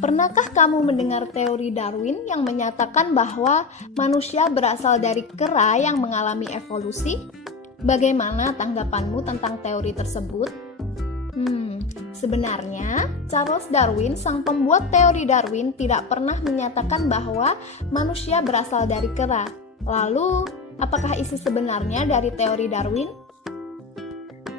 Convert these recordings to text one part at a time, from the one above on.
Pernahkah kamu mendengar teori Darwin yang menyatakan bahwa manusia berasal dari kera yang mengalami evolusi? Bagaimana tanggapanmu tentang teori tersebut? Sebenarnya Charles Darwin, sang pembuat teori Darwin, tidak pernah menyatakan bahwa manusia berasal dari kera. Lalu, apakah isi sebenarnya dari teori Darwin?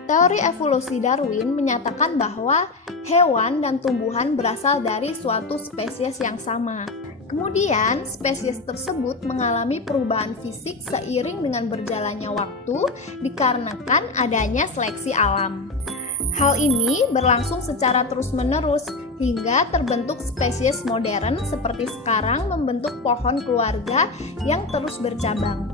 Teori evolusi Darwin menyatakan bahwa hewan dan tumbuhan berasal dari suatu spesies yang sama. Kemudian, spesies tersebut mengalami perubahan fisik seiring dengan berjalannya waktu dikarenakan adanya seleksi alam. Hal ini berlangsung secara terus-menerus hingga terbentuk spesies modern seperti sekarang membentuk pohon keluarga yang terus bercabang.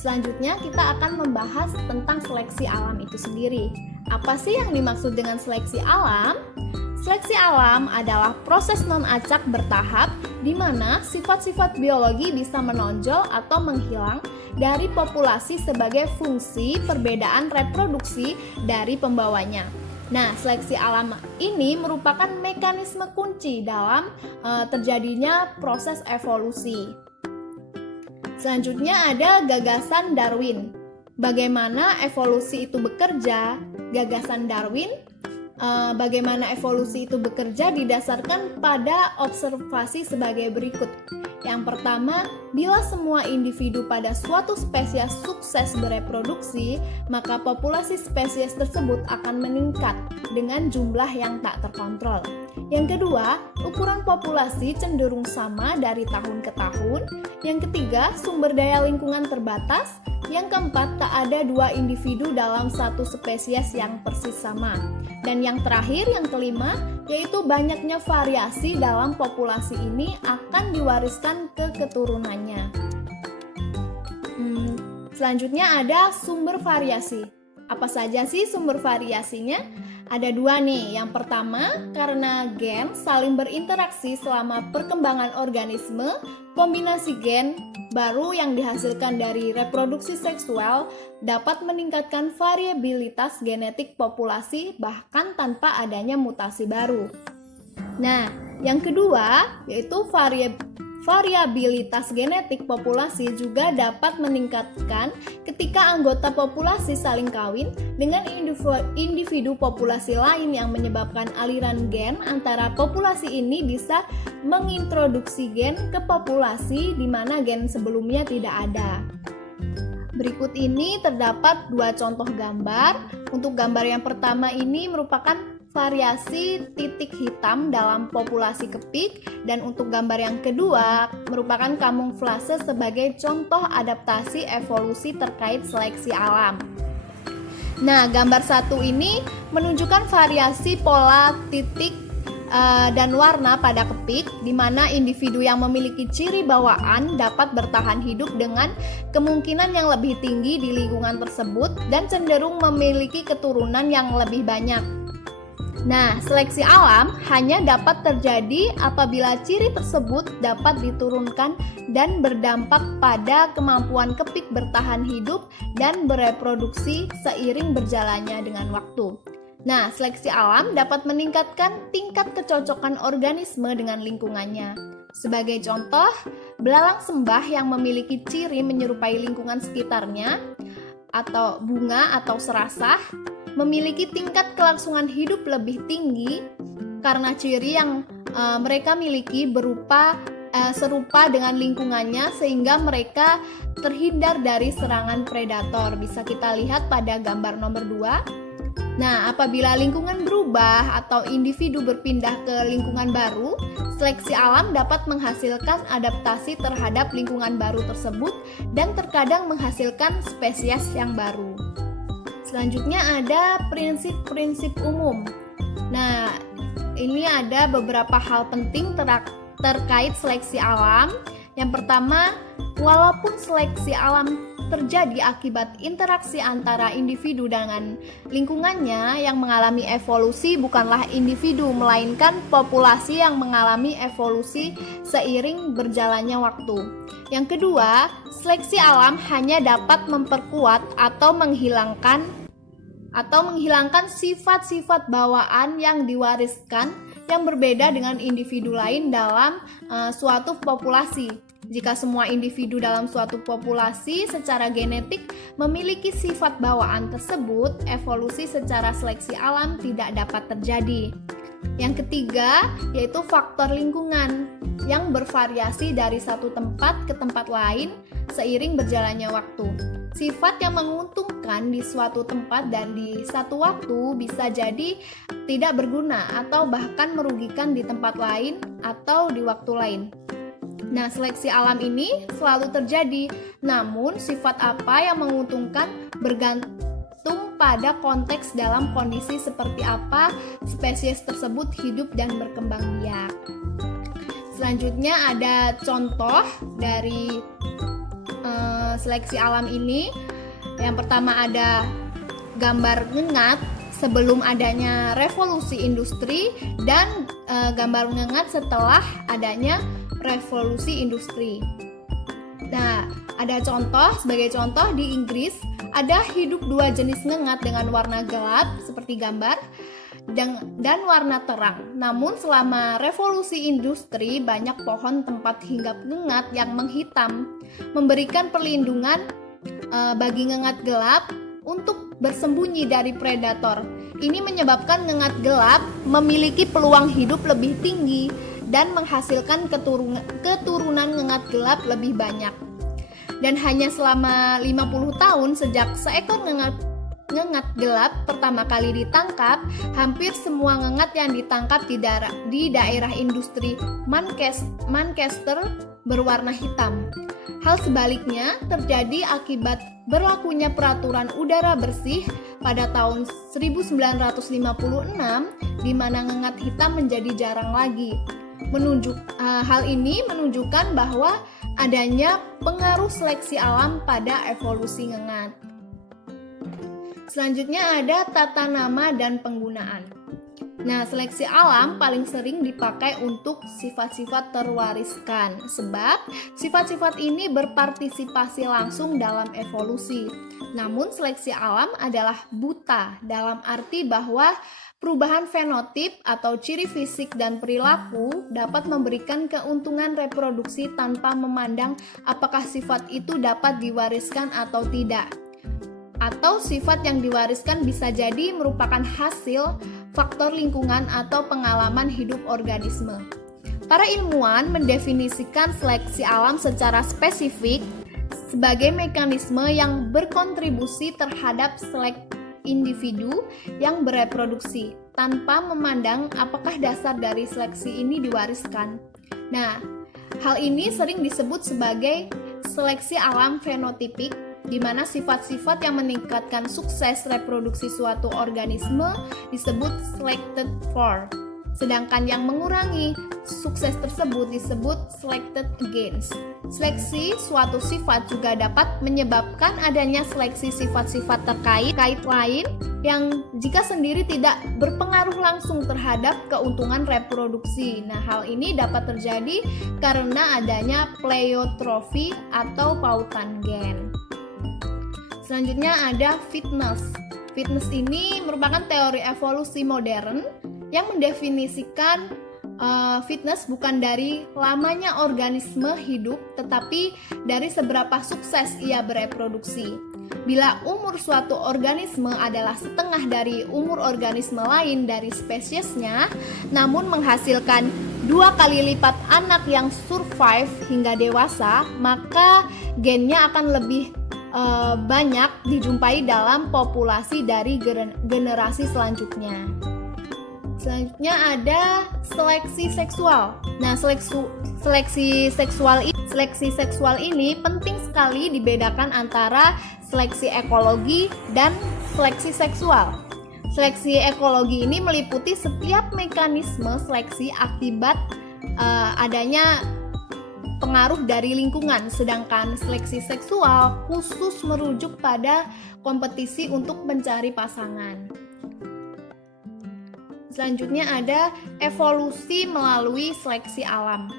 Selanjutnya kita akan membahas tentang seleksi alam itu sendiri. Apa sih yang dimaksud dengan seleksi alam? Seleksi alam adalah proses non-acak bertahap di mana sifat-sifat biologi bisa menonjol atau menghilang dari populasi sebagai fungsi perbedaan reproduksi dari pembawanya. Nah, seleksi alam ini merupakan mekanisme kunci dalam terjadinya proses evolusi. Selanjutnya ada gagasan Darwin. Bagaimana evolusi itu bekerja? Gagasan Darwin, bagaimana evolusi itu bekerja didasarkan pada observasi sebagai berikut. Yang pertama, bila semua individu pada suatu spesies sukses bereproduksi, maka populasi spesies tersebut akan meningkat dengan jumlah yang tak terkontrol. Yang kedua, ukuran populasi cenderung sama dari tahun ke tahun. Yang ketiga, sumber daya lingkungan terbatas. Yang keempat, tak ada dua individu dalam satu spesies yang persis sama. Dan yang terakhir, yang kelima, yaitu banyaknya variasi dalam populasi ini akan diwariskan ke keturunannya. Selanjutnya ada sumber variasi. Apa saja sih sumber variasinya? Ada dua nih. Yang pertama, karena gen saling berinteraksi selama perkembangan organisme, kombinasi gen baru yang dihasilkan dari reproduksi seksual dapat meningkatkan variabilitas genetik populasi bahkan tanpa adanya mutasi baru. Nah, yang kedua yaitu variabilitas genetik populasi juga dapat meningkatkan ketika anggota populasi saling kawin dengan individu populasi lain yang menyebabkan aliran gen antara populasi ini bisa mengintroduksi gen ke populasi di mana gen sebelumnya tidak ada. Berikut ini terdapat dua contoh gambar. Untuk gambar yang pertama ini merupakan variasi titik hitam dalam populasi kepik, dan untuk gambar yang kedua merupakan kamuflase sebagai contoh adaptasi evolusi terkait seleksi alam. Nah, gambar satu ini menunjukkan variasi pola titik dan warna pada kepik, di mana individu yang memiliki ciri bawaan dapat bertahan hidup dengan kemungkinan yang lebih tinggi di lingkungan tersebut dan cenderung memiliki keturunan yang lebih banyak. Nah, seleksi alam hanya dapat terjadi apabila ciri tersebut dapat diturunkan dan berdampak pada kemampuan kepik bertahan hidup dan bereproduksi seiring berjalannya dengan waktu. Nah, seleksi alam dapat meningkatkan tingkat kecocokan organisme dengan lingkungannya. Sebagai contoh, belalang sembah yang memiliki ciri menyerupai lingkungan sekitarnya, atau bunga atau serasah, memiliki tingkat kelangsungan hidup lebih tinggi karena ciri yang mereka miliki berupa serupa dengan lingkungannya sehingga mereka terhindar dari serangan predator. Bisa kita lihat pada gambar nomor 2. Nah, apabila lingkungan berubah atau individu berpindah ke lingkungan baru, seleksi alam dapat menghasilkan adaptasi terhadap lingkungan baru tersebut dan terkadang menghasilkan spesies yang baru. Selanjutnya ada prinsip-prinsip umum. Nah, ini ada beberapa hal penting terkait seleksi alam. Yang pertama, walaupun seleksi alam terjadi akibat interaksi antara individu dengan lingkungannya. Yang mengalami evolusi bukanlah individu, melainkan populasi yang mengalami evolusi seiring berjalannya waktu. Yang kedua, seleksi alam hanya dapat memperkuat atau menghilangkan sifat-sifat bawaan yang diwariskan yang berbeda dengan individu lain dalam suatu populasi. Jika semua individu dalam suatu populasi secara genetik memiliki sifat bawaan tersebut, evolusi secara seleksi alam tidak dapat terjadi. Yang ketiga, yaitu faktor lingkungan yang bervariasi dari satu tempat ke tempat lain seiring berjalannya waktu. Sifat yang menguntungkan di suatu tempat dan di satu waktu bisa jadi tidak berguna atau bahkan merugikan di tempat lain atau di waktu lain. Nah, seleksi alam ini selalu terjadi, namun sifat apa yang menguntungkan bergantung pada konteks dalam kondisi seperti apa spesies tersebut hidup dan berkembang biak. Selanjutnya ada contoh dari seleksi alam ini. Yang pertama ada gambar ngengat sebelum adanya revolusi industri dan gambar ngengat setelah adanya revolusi industri. Nah, ada sebagai contoh di Inggris ada hidup dua jenis ngengat dengan warna gelap seperti gambar dan warna terang. Namun selama revolusi industri banyak pohon tempat hinggap ngengat yang menghitam, memberikan perlindungan bagi ngengat gelap untuk bersembunyi dari predator. Ini menyebabkan ngengat gelap memiliki peluang hidup lebih tinggi dan menghasilkan keturunan ngengat gelap lebih banyak. Dan hanya selama 50 tahun sejak seekor ngengat gelap pertama kali ditangkap, hampir semua ngengat yang ditangkap di daerah industri Manchester berwarna hitam. Hal sebaliknya terjadi akibat berlakunya peraturan udara bersih pada tahun 1956 di mana ngengat hitam menjadi jarang lagi. Hal ini menunjukkan bahwa adanya pengaruh seleksi alam pada evolusi ngengat. Selanjutnya ada tata nama dan penggunaan. Nah, seleksi alam paling sering dipakai untuk sifat-sifat terwariskan, sebab sifat-sifat ini berpartisipasi langsung dalam evolusi. Namun seleksi alam adalah buta dalam arti bahwa perubahan fenotip atau ciri fisik dan perilaku dapat memberikan keuntungan reproduksi tanpa memandang apakah sifat itu dapat diwariskan atau tidak. Atau sifat yang diwariskan bisa jadi merupakan hasil faktor lingkungan atau pengalaman hidup organisme. Para ilmuwan mendefinisikan seleksi alam secara spesifik sebagai mekanisme yang berkontribusi terhadap individu yang bereproduksi tanpa memandang apakah dasar dari seleksi ini diwariskan. Nah, hal ini sering disebut sebagai seleksi alam fenotipik, di mana sifat-sifat yang meningkatkan sukses reproduksi suatu organisme disebut selected for, sedangkan yang mengurangi sukses tersebut disebut selected against. Seleksi suatu sifat juga dapat menyebabkan adanya seleksi sifat-sifat terkait lain yang jika sendiri tidak berpengaruh langsung terhadap keuntungan reproduksi. Nah, hal ini dapat terjadi karena adanya pleiotrofi atau pautan gen. Selanjutnya ada fitness. Fitness ini merupakan teori evolusi modern yang mendefinisikan fitness bukan dari lamanya organisme hidup, tetapi dari seberapa sukses ia bereproduksi. Bila umur suatu organisme adalah setengah dari umur organisme lain dari spesiesnya, namun menghasilkan 2 kali lipat anak yang survive hingga dewasa, maka gennya akan lebih banyak dijumpai dalam populasi dari generasi selanjutnya. Selanjutnya ada seleksi seksual. Nah, seleksi seksual ini penting sekali dibedakan antara seleksi ekologi dan seleksi seksual. Seleksi ekologi ini meliputi setiap mekanisme seleksi akibat adanya pengaruh dari lingkungan, sedangkan seleksi seksual khusus merujuk pada kompetisi untuk mencari pasangan. Selanjutnya ada evolusi melalui seleksi alam.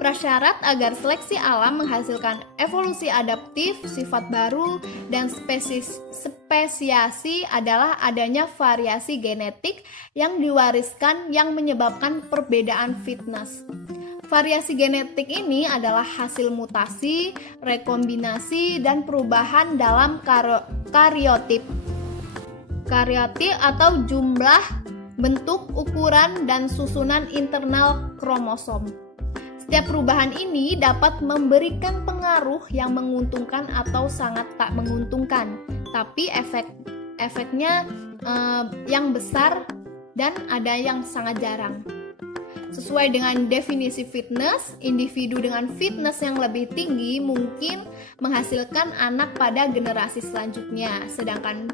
Prasyarat agar seleksi alam menghasilkan evolusi adaptif, sifat baru, dan spesiasi adalah adanya variasi genetik yang diwariskan yang menyebabkan perbedaan fitness. Variasi genetik ini adalah hasil mutasi, rekombinasi, dan perubahan dalam kariotip atau jumlah, bentuk, ukuran, dan susunan internal kromosom. Setiap perubahan ini dapat memberikan pengaruh yang menguntungkan atau sangat tak menguntungkan, tapi efeknya yang besar dan ada yang sangat jarang. Sesuai dengan definisi fitness, individu dengan fitness yang lebih tinggi mungkin menghasilkan anak pada generasi selanjutnya, sedangkan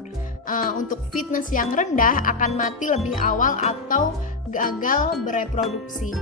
untuk fitness yang rendah akan mati lebih awal atau gagal bereproduksi.